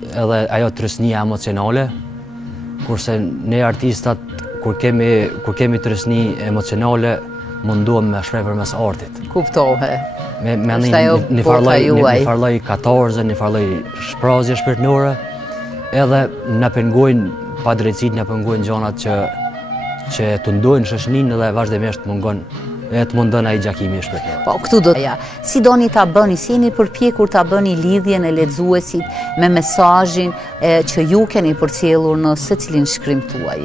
Edhe ajo trysnia emocionale, kurse ne artistat kur kemi trysni emocionale munduam me shpreh përmes artit. Kuptohe. Me një farlloj katarze, një farlloj shprazje shpirtërore, edhe na pengojnë padrejtësitë, na pengojnë gjanat që të ndojnë shoqërinë dhe vazhdimisht të mundon ai gjakimi i shpirtëror. Po këtu do ja. Si doni ta bëni, si jeni përpjekur ta bëni lidhjen e lexuesit me mesazhin që ju keni përcjellur në secilin shkrim tuaj?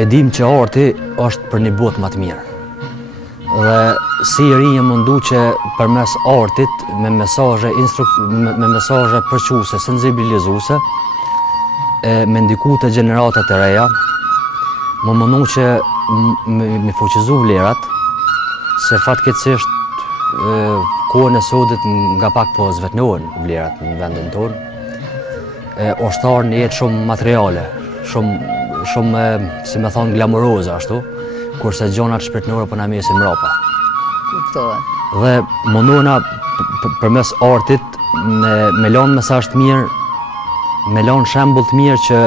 E dim që arti është për një botë më të mirë. Dhe si i ri jam mundu që përmes artit me mesazhe përçuese, sensibilizuese, me ndiku të gjeneratat e reja, më mundu që me fuqizu vlerat, se fatkeqësisht kohën e sotit nga pak po zvetnohen vlerat në vendin tonë. Ushtarën jetë shumë materiale, shumë si me thonë glamuroze ashtu, kurse gjonat shpirtërore po na mesin mrapa. Kuptohet. Dhe mundona përmes artit me lanë mesazh të mirë, me lanë shembull të mirë që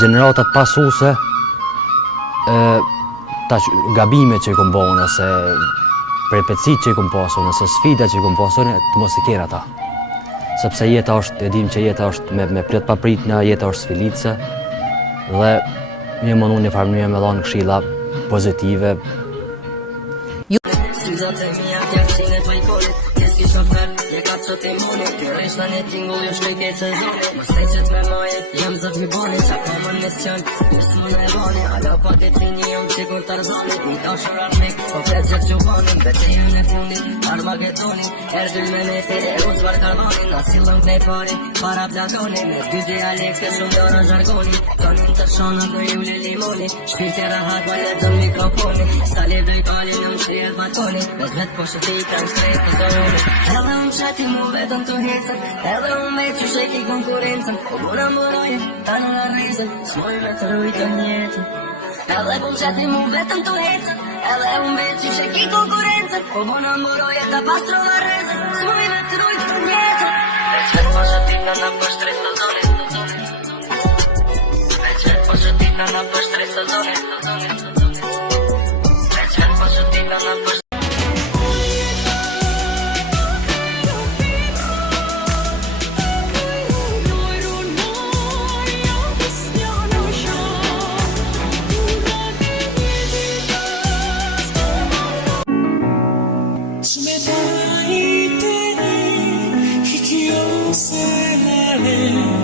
gjeneratat pasuese gabimet që i kom bëhen, ose prepecit që i kom pasur, ose sfida që i kom pasur, të mos i kjerë ata. Sepse jeta është, e dim që jeta është me plot papritna, jeta është sfilitse, dhe një mundu një farë mënyrë me dhanë këshilla pozitive. Reshna një tingull jo shkejke të zone Më steqet me maje, jam zët mi boni Qa ka më nësion, nësë më në boni Ala pa të të një jam që kur të rzoni Një ta shur armik, po flet gjët që bani Bete ju në fundi, Armagedoni Erdyll me në tire, uzvar karvani Na silëm të pari, para platoni Me t'gydi Alex, ke shumë dora zhargoni Tonin të shona për ju li limoni Shpirti rahat, ma ledhëm mikrofoni Sali drejtali në më shrijet batoni Me zvet po shëti i kam shtrejt të zoroni Edhe më shati mu vetëm të hecën Edhe unë me që sheki konkurencën Po bura më roje, ta në arrizën S'moj me të rujtë njetën Edhe unë qati mu vetëm të hecën Edhe unë me që sheki konkurencën Po bura më roje, ta pastro arrizën S'moj me të rujtë njetën Veqet po shëtina në pështri së zoni Veqet po shëtina në pështri së zoni Veqet po shëtina në pështri Se la